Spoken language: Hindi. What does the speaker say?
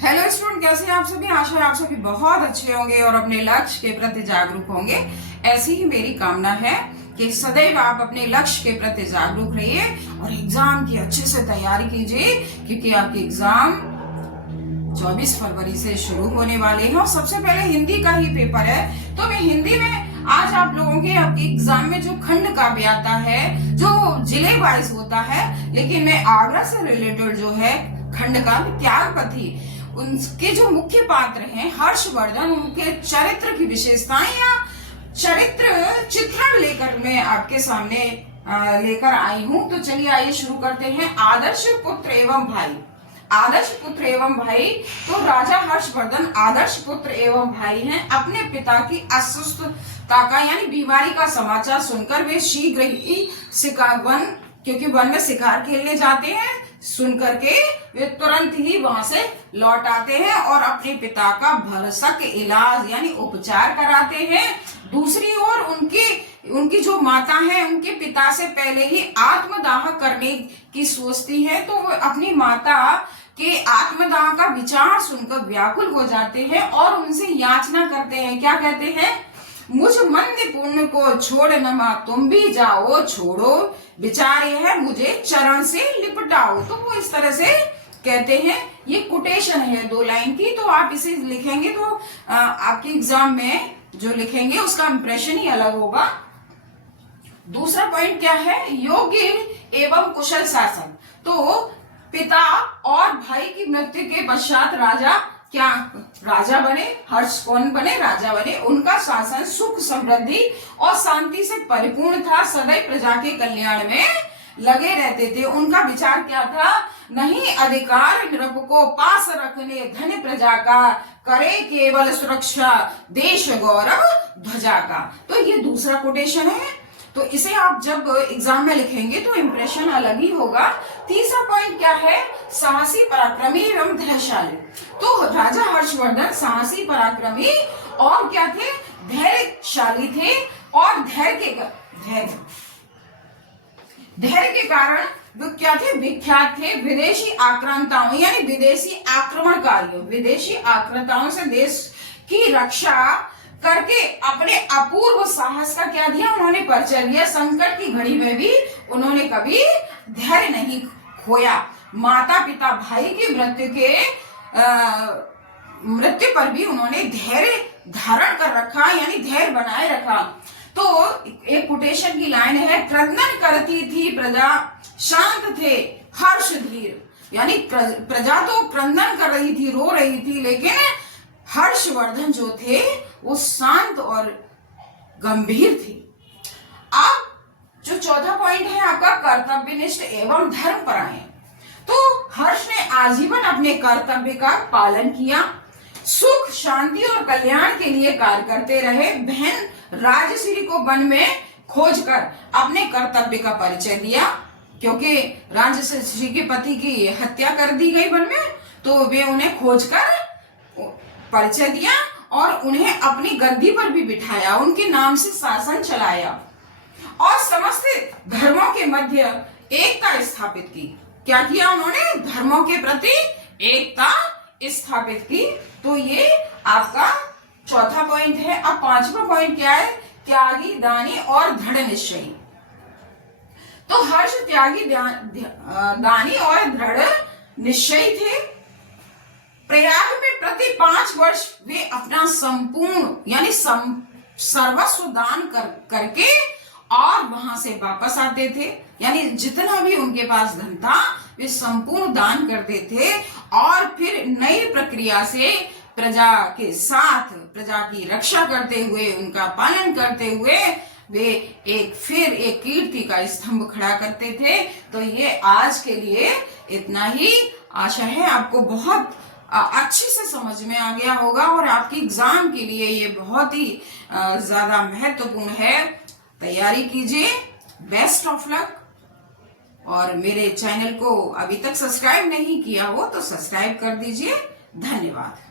हेलो स्टूडेंट, कैसे हैं आप सभी। आशा है आप सभी बहुत अच्छे होंगे और अपने लक्ष्य के प्रति जागरूक होंगे। ऐसी ही मेरी कामना है कि सदैव आप अपने लक्ष्य के प्रति जागरूक रहिए और एग्जाम की अच्छे से तैयारी कीजिए, क्योंकि आपके एग्जाम 24 फरवरी से शुरू होने वाले हैं और सबसे पहले हिंदी का ही पेपर है। तो मैं हिंदी में आज आप लोगों के आपके एग्जाम में जो खंड काव्य आता है, जो जिले वाइज होता है, लेकिन मैं आगरा से रिलेटेड जो है खंड काव्य त्यागपति, उनके जो मुख्य पात्र हैं हर्षवर्धन, उनके चरित्र की विशेषताएं या चरित्र चित्रण लेकर मैं आपके सामने लेकर आई हूं। तो चलिए आइए शुरू करते हैं। आदर्श पुत्र एवं भाई। आदर्श पुत्र एवं भाई, तो राजा हर्षवर्धन आदर्श पुत्र एवं भाई हैं। अपने पिता की अस्वस्थता का यानी बीमारी का समाचार सुनकर वे शीघ्र ही क्योंकि वन में शिकार खेलने जाते हैं, सुनकर के वे तुरंत ही वहां से लौट आते हैं और अपने पिता का भरसक इलाज यानी उपचार कराते हैं। दूसरी ओर उनकी जो माता है, उनके पिता से पहले ही आत्मदाह करने की सोचती है, तो वो अपनी माता के आत्मदाह का विचार सुनकर व्याकुल हो जाते हैं और उनसे याचना करते हैं। क्या कहते हैं? मुझ मंद पुण्य को छोड़ न मां तुम भी जाओ, छोड़ो विचार यह है मुझे चरण से लिपटाओ। तो वो इस तरह से कहते हैं। ये कोटेशन है 2 लाइन की, तो आप इसे लिखेंगे तो आपके एग्जाम में जो लिखेंगे उसका इंप्रेशन ही अलग होगा। दूसरा पॉइंट क्या है? योग्य एवं कुशल शासन। तो पिता और भाई की मृत्यु के पश्चात राजा बने। हर्ष कौन बने? राजा बने। उनका शासन सुख समृद्धि और शांति से परिपूर्ण था। सदैव प्रजा के कल्याण में लगे रहते थे। उनका विचार क्या था? नहीं अधिकार नृप को पास रखने, धन प्रजा का करे केवल सुरक्षा, देश गौरव ध्वजा का। तो ये दूसरा कोटेशन है। तो इसे आप जब एग्जाम में लिखेंगे तो इंप्रेशन अलग ही होगा। तीसरा पॉइंट क्या है? साहसी पराक्रमी एवं धैर्यशाली। तो राजा हर्षवर्धन साहसी पराक्रमी और क्या थे? धैर्यशाली थे और धैर्य के कारण वो क्या थे? विख्यात थे। विदेशी आक्रांताओं यानी विदेशी आक्रमणकारियों, विदेशी आक्रांताओं से देश की रक्षा करके अपने अपूर्व साहस का क्या दिया? उन्होंने परिचय दिया। संकट की घड़ी में भी उन्होंने कभी धैर्य नहीं खोया। माता पिता भाई की मृत्यु पर भी उन्होंने धैर्य धारण कर रखा, यानी धैर्य बनाए रखा। तो एक कोटेशन की लाइन है, क्रंदन करती थी प्रजा, शांत थे हर्ष धीर। यानी प्रजा तो क्रंदन कर रही थी, रो रही थी, लेकिन हर्षवर्धन जो थे वो शांत और गंभीर थे। अब जो चौथा पॉइंट है आपका, कर्तव्यनिष्ठ एवं धर्मपरायण। तो हर्ष ने आजीवन अपने कर्तव्य का पालन किया, सुख शांति और कल्याण के लिए कार्य करते रहे। बहन राजश्री को वन में खोजकर अपने कर्तव्य का परिचय दिया, क्योंकि राजश्री के पति की हत्या कर दी गई वन में, तो वे उन्हें खोजकर परिचय दिया और उन्हें अपनी गद्दी पर भी बिठाया, उनके नाम से शासन चलाया और समस्त धर्मों के मध्य एकता स्थापित की। क्या किया उन्होंने? धर्मों के प्रति एकता स्थापित की। तो ये आपका चौथा पॉइंट है। अब पांचवा पॉइंट क्या है? त्यागी दानी और दृढ़ निश्चयी। तो हर्ष त्यागी दानी और दृढ़ निश्चयी थे। प्रयाग में प्रति 5 वर्ष वे अपना संपूर्ण यानी सर्वस्व दान करके और वहां से वापस आते थे। यानी जितना भी उनके पास धन था वे संपूर्ण दान करते थे और फिर नई प्रक्रिया से प्रजा के साथ प्रजा की रक्षा करते हुए, उनका पालन करते हुए वे एक कीर्ति का स्तंभ खड़ा करते थे। तो ये आज के लिए इतना ही। आशा है आपको बहुत अच्छे से समझ में आ गया होगा और आपके एग्जाम के लिए ये बहुत ही ज्यादा महत्वपूर्ण है। तैयारी कीजिए। Best of luck. और मेरे चैनल को अभी तक सब्सक्राइब नहीं किया हो तो सब्सक्राइब कर दीजिए। धन्यवाद।